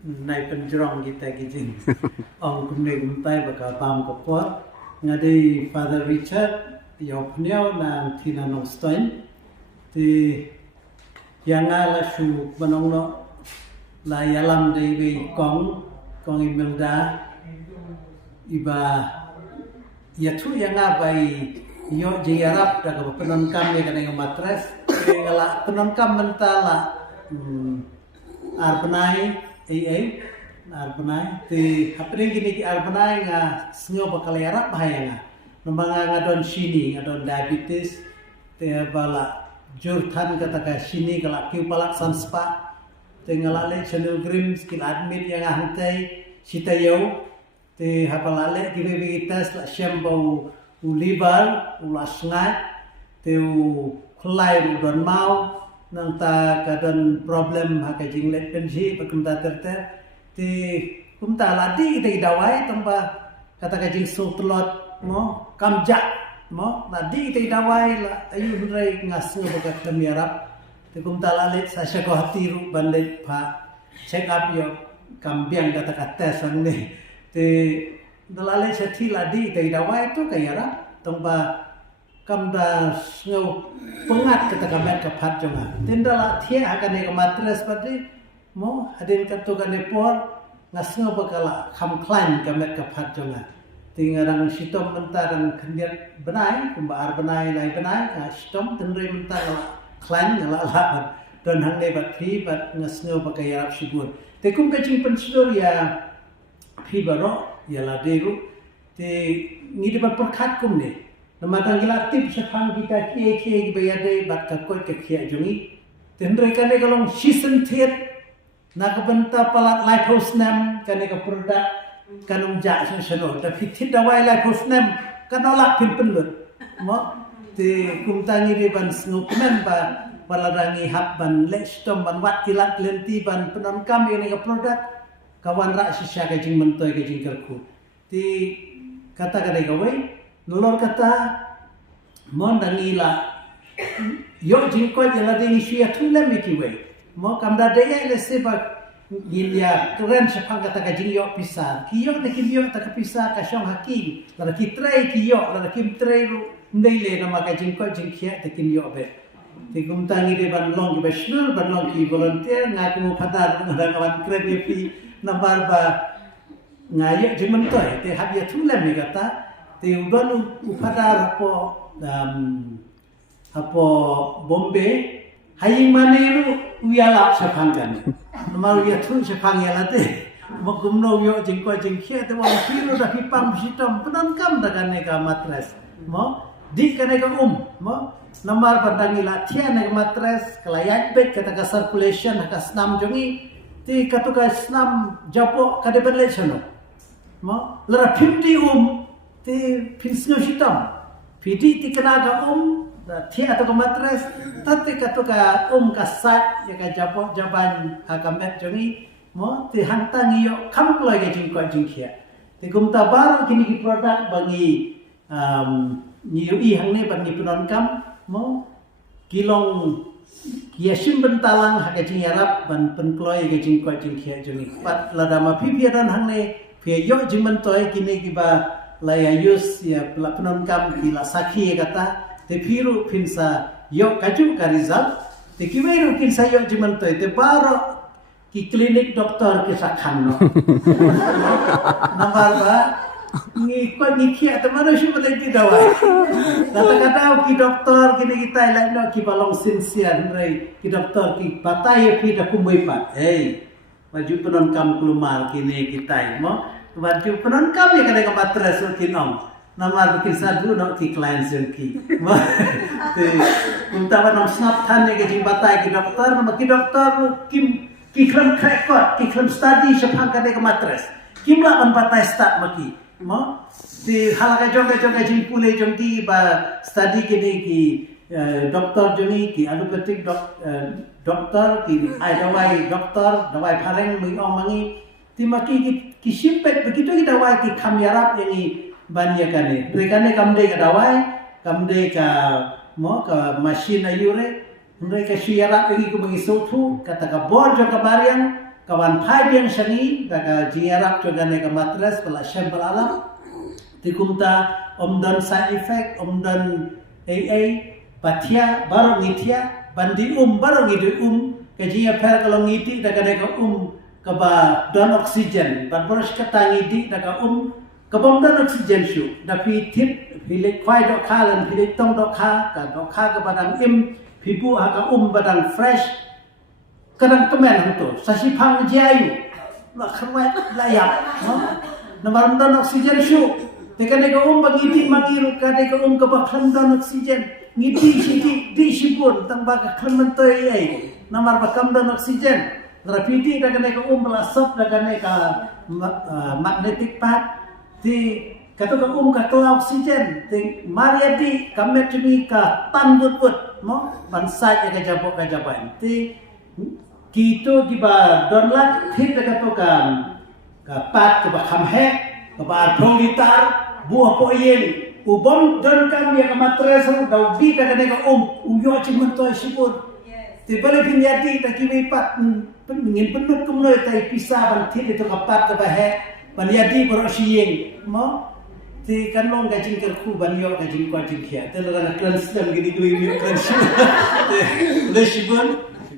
nai penjerong kita gijin ong kumne kumtai baka pam kopor ngadi Father Richard yopniao na tina nong stoin ti yang ala su banong la yalam dewi kong imelda iba yatu yang abai yo jiarap daga penonkam ya kana matres ngala penonkam mentala arbenai arbenai ti hapre gini ki arbenai nga sngo bakal yarap bahaya nga nombanga ngadon sini ngadon diabetes te bala jurthan kata sini kala ki palak sanspa te ngala le channel grim skill admit yang hantai sitayo te hapalale ki bebitas la shambau ulibar ulasngat te kulai don mau nang ta kadon problem ha ka jinglet pensi pakumta terte ti kumta ladi te dawai tamba kata ka jing sutlot mo kamja mo ladi te dawai la ayu rai ngasu bakat kamiarap te kumta lalit sa ko hatiru bandet pa check up yo kambiang kata kata sanne te dalale sethi ladi te dawai tu kayara tamba kamda ngau pengat kata kamet kapat jonga tindala thia akane ka matres pati mo hadin katu kane por ngasngo bakala khamklan kamet kapat jonga tingarang sitom mentaran kendiat benai kumbaar benai lai benai ka sitom tendre mentara klan ngala lapan don hangne bat phi bat ngasngo bakaya sibur te kum kacing pensur ya phi baro ya laderu te ngide bat perkhat kum ne namatang gilatip sepang kita kie bayade bat kakoi ke kia jungi tendre kane kalong season theat nakabenta palat life house nam kane ka product kanung ja seno tapi thit dawai life house nam kanolak pin penlut mo te kumtangi re ban snukmen ba palarangi hab ban lestom ban wat kilat lenti ban penon kam ini ka product kawan rak sisya ka jing mentoi ka jing kerku ti kata kane kawai nolor kata mon danila yo jingko jela ding sia thule mitiwe mo kamda daya le seba gilia keren sepang kata ka jing yo pisa kiyo te kiyo ta ka pisa ka shong haki la ki trai kiyo la ki trai ru ndele na maka jingko jingkhia te kin yo be te kumtangi de ban long ki besnul ban long ki volunteer ngaku padar ngarawan krepi nambar ba ngayo jimentoi te habia thule me kata te udan upadar apo Bombay haying maniru uyala sepangkan nomor ya tu sepang ya late magumno yo jingko jingkhia te wong piro da hipam sitom penankam da kaneka matres mo di kaneka mo nomor pandangi latihan ka matres kalayak bet kata ka circulation ka snam jongi ti katuka snam japo kade bedlechono mo lara 50 ti pinsno hitam pidi ti kenaga ti atau ke matres tati katuka kasat ya ka japo jaban hakamet jongi mo ti hantang iyo kamplo ya jingko jingkhia ti kumta baru kini ki produk bangi niu i hangne bangi penonkam mo kilong kiasim bentalang haka jing yarap ban penkloy ya jingko jingkhia jongi pat ladama pipiadan hangne pia yo jingmentoi kini kiba layayus ya pelakunan kam ila sakhi kata te phiru pinsa yo kaju ka result te kiweru kinsa yo jimanto te baro ki klinik doktor ke sakhanno nambar ba ni ko ni kia te maro shi bata ti dawa kata ki doktor kini kita ilai no ki balong sinsian rai ki doktor ki batai pi da kumbai pat maju penon kam kelumar kini kita mo baju penon kami kada ka matres kinong nama berkisah dulu nak ki client ki te unta nong snap than ne ke batai ki doktor nama ki doktor ki kram krekot ki kram study sepang kada ka matres kimla ban batai start maki mo te halaka jonga jing pule jong ki ba study kini ki doktor joni ki allopathic doktor ki ai dawai phareng mui ong mangi timaki ki simpet begitu kita dawai ki kamyarap ini banyak kane rekane kamde ka dawai kamde ka mo ka machine ayure mereka syarap ini ku mengisotu kata ka borjo ka bariang kawan thai biang shani daga jiarak juga nega matres bala shambal alam tikumta omdan side effect omdan AA patia baru ngitia bandi baru ngidi kajia per kalau ngiti daga nega kaba don oksigen ban boros kata ngidi daga kabom don oksigen shu dapi tip hilik kwai dok kalan hilik tong dok ka badang pipu aga badang fresh kadang kemen itu sasi pang jayu lah kerwai layak nomor don oksigen shu tekan deka bangiti magiru ka deka ka baklan don oksigen ngiti sidi di sibun tang baga klemantoi ai nomor bakam don oksigen rapiti daga deka belasap daga deka magnetic pad di kata ka ka oksigen ting mariadi kamet mi ka tan but mo bansai ka jaban ti kito di ba donlat hit ka to pat ka ba khamhe ka ba prolitar buah po yen ubom don kan dia ka matres daw bi ka ka uyo chimun to sipun ti bale pinyati ta kimi pat ngin penut kumno tai pisa ban hit itu ka pat ka ba he panyati bro siyeng mo ti kan long gajing kerku ban yo gajing kwa jingkia telara klan slam gini dui mi klan sipun